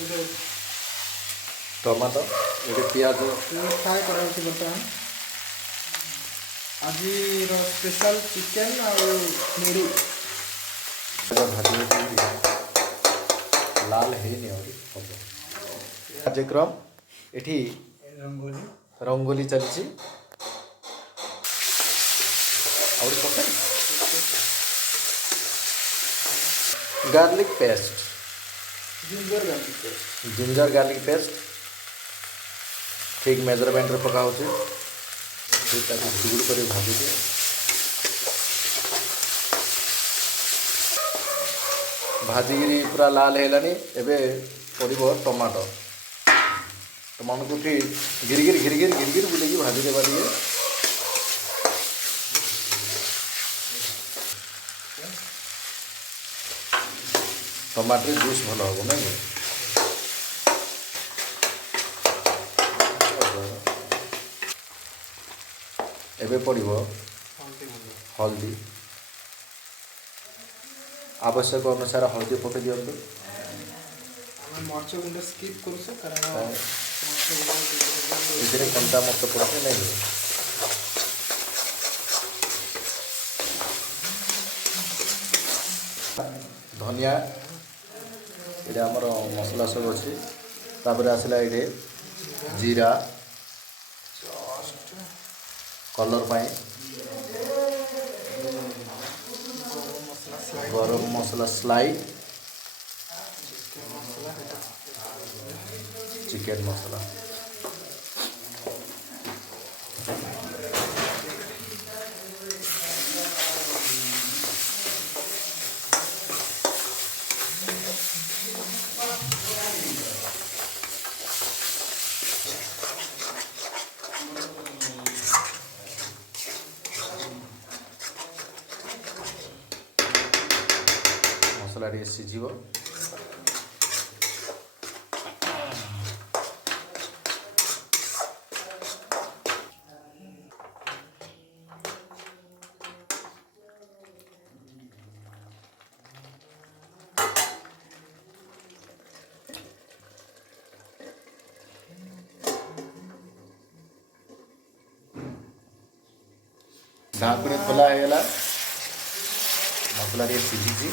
ଏବେ ଟମାଟୋ ଏଠି ପିଆଜ ଫ୍ରାଏ କରାହେଉଛି ବର୍ତ୍ତମାନ। ଆଜିର ସ୍ପେଶାଲ ଚିକେନ୍ ଆଉ ମୁଢ଼ି। ଭାଜି ଲାଲ ହେଇନି ଆହୁରି ହବ। କାର୍ଯ୍ୟକ୍ରମ ଏଠି ରଙ୍ଗୋଲି ରଙ୍ଗୋଲି ଚାଲିଛି। ଆହୁରି ପକାଇ garlic paste, ginger garlic paste. Ginger garlic paste ଠିକ୍ ମେଜରମେଣ୍ଟରେ ପକା ହେଉଛି। ତାକୁ ଗୁଡ଼ କରି ଭାଜୁଛି। ଭାଜିକିରି ପୁରା ଲାଲ ହେଇଲାନି। ଏବେ ପଡ଼ିବ ଟମାଟୋ। ଟମାଟୋକୁ ଠିକ୍ ଘିରିକିରି ବୁଲେଇକି ଭାଜିଦେବା ଟିକେ। ଟମାଟୋରେ ଜୁସ୍ ଭଲ ହେବ ନାଇଁ କି? ଏବେ ପଡ଼ିବ ହଳଦୀ। ଆବଶ୍ୟକ ଅନୁସାରେ ହଳଦୀ ପକାଇ ଦିଅନ୍ତୁ। ଆମେ ମରିଚ ଗୁଣ୍ଡ ସ୍କିପ୍ କରୁଛୁ କାରଣ ଏଥିରେ କଞ୍ଚା ମରିଚ ପଡ଼ୁଛି ନାଇଁ କି? ଧନିଆ, ଏଇଟା ଆମର ମସଲା ସବୁ ଅଛି। ତାପରେ ଆସିଲା ଏଇଠି ଜିରା କଲର୍ ପାଇଁ, ଗରମ ମସଲା ସ୍ଲାଇଡ୍, ଚିକେନ୍ ମସଲା। ମସଲା ଟିକେ ସିଝିବ। ଢାଙ୍କୁଣି ଖୋଲା ହେଇଗଲା। ମସଲା ଟିକେ ସିଝିଛି।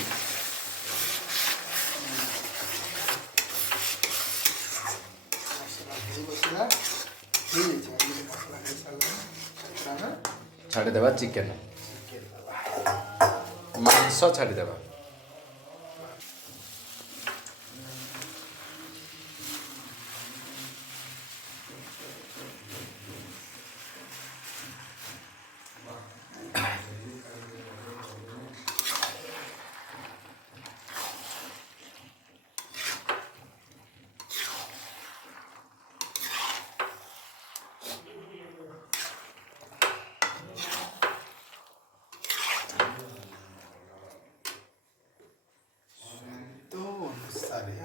ଛାଡ଼ିଦେବା ଚିକେନ୍, ମାଂସ ଛାଡ଼ିଦେବା।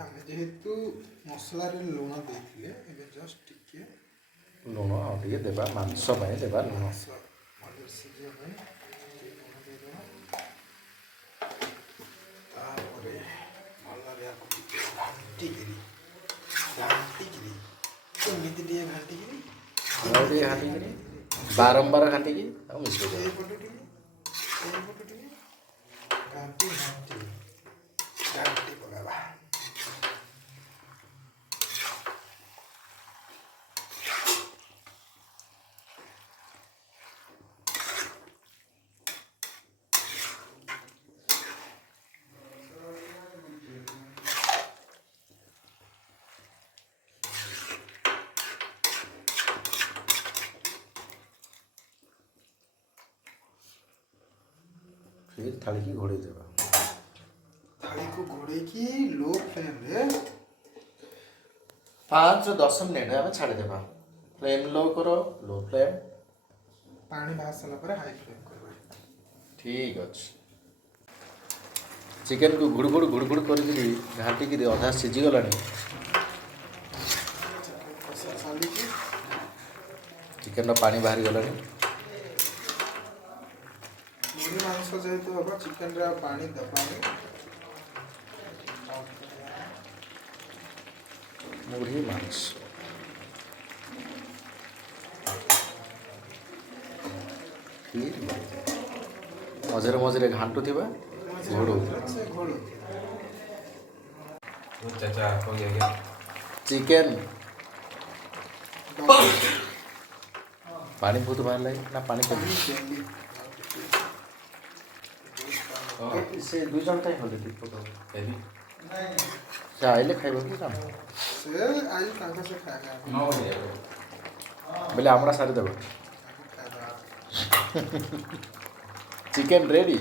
ଆମେ ଯେହେତୁ ମସଲାରେ ଲୁଣ ଦେଇଥିଲେ, ଏବେ ଜଷ୍ଟ ଟିକେ ଲୁଣ ଆଉ ଟିକେ ଦେବା, ମାଂସ ପାଇଁ ଦେବା ଲୁଣ। ସିଝିବା ପାଇଁ ଲୁଣ ଦେଇଦେବା। ତାପରେ ଭଲରେ ଆକୁ ଟିକେ ଘାଣ୍ଟିକିରି ଏମିତି ଟିକେ ଘାଣ୍ଟିକିରି ଆଉ ଟିକେ ଘାଣ୍ଟିକିରି ବାରମ୍ବାର ଘାଣ୍ଟିକି ଆଉ ମିଶେଇ ଦେବା। ଏଇପଟୁ ଟିକେ ଘାଣ୍ଟି ପକାଇବା। फिर थाली की घोड़े देवा। थाली को घोड़ेकी लो फ्लेम रे 5-10 मिनिट आम छाड़देवा। फ्लेम लो करो, लो फ्लेम। पानी बाहर सारा पर हाई फ्लेम करवा। ठीक अच्छे। चिकेन को घुड़ करके घाटिकी अधा सीझीगला। चिकेन पानी बाहरी गला। मुढ़ी मांस जेहेतु हम चिकेन रे पानी दबानी। ମୁଢ଼ି ମାଂସ ମଝିରେ ମଝିରେ ଘାଣ୍ଟୁଥିବା ଘୋଡ଼ଉଥିବା ସେ ଘୋଳ चाचा हो गया क्या ଚିକେନ୍ ପାଣି ବହୁତ ବାହାରିଲା ନା ପାଣି କମି ସେ ଦୁଇ ଜଣ ପାଇଁ ହଲେ अभी ସେ ଆଇଲେ ଖାଇବ କି କାମ ସେ ଆଜି ତାଙ୍କ ସେ ଖାଇବା 9 बजे ବୋଲେ আমরা ସାରିଦେବା ଚିକେନ୍ ରେଡ଼ି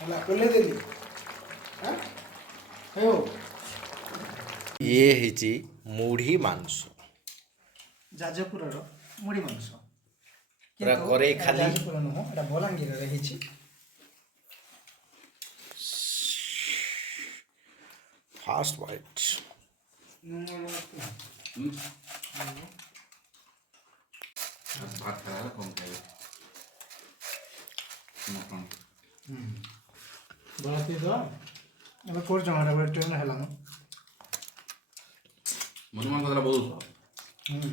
ହେଲା ଓହ୍ଲେଇ ଦେଲି ହଉ ଇଏ ହେଇଛି ମୁଢ଼ି ମାଂସ ଯାଜପୁରର ମୁଢ଼ି ମାଂସ ପୁରା କରେଇ ଖାଲି ଯାଜପୁର ନୁହଁ ଏଇଟା ବଲାଙ୍ଗୀରରେ ହେଇଛି ଫାଷ୍ଟ ବାଇଟ୍ भात खाया कम खाया मटन ବରାତି ତ ଏବେ କରୁଛ ଏଇଟା ଗୋଟେ ଟ୍ରେନ୍ ହେଲା मन मन बहुत ହୁଁ